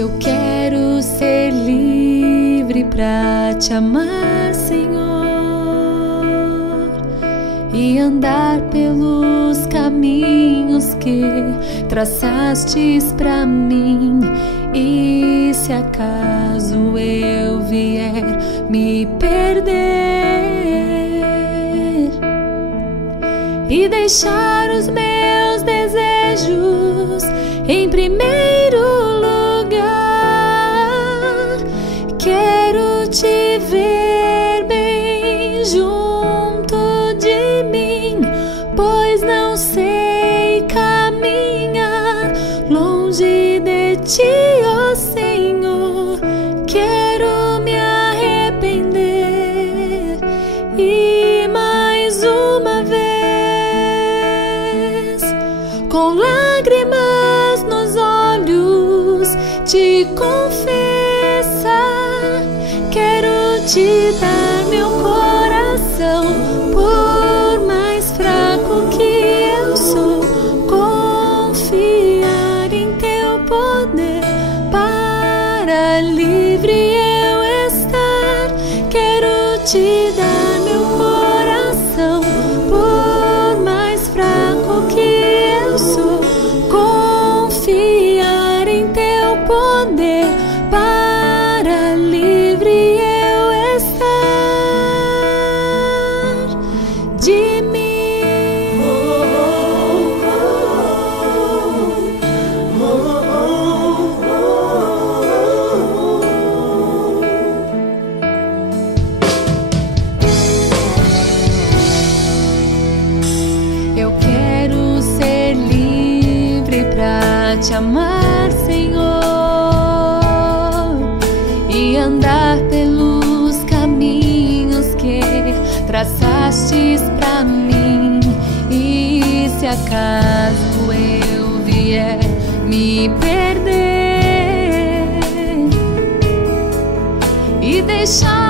Eu quero ser livre pra te amar, Senhor, e andar pelos caminhos que traçastes pra mim. E se acaso eu vier me perder e deixar os meus desejos em primeiro lugar, quero te ver bem junto de mim, pois não sei caminhar longe de ti, ó Senhor. Quero me arrepender e mais uma vez, com lágrimas nos olhos, te confessar. Quero te dar meu coração, por mais fraco que eu sou, confiar em teu poder para livre eu estar. Quero te dar meu coração, por mais fraco que eu sou, confiar em teu poder para livre eu estar de mim. Eu quero ser livre pra te amar, Senhor, e andar pelos caminhos que traçastes pra mim. E se acaso eu vier me perder e deixar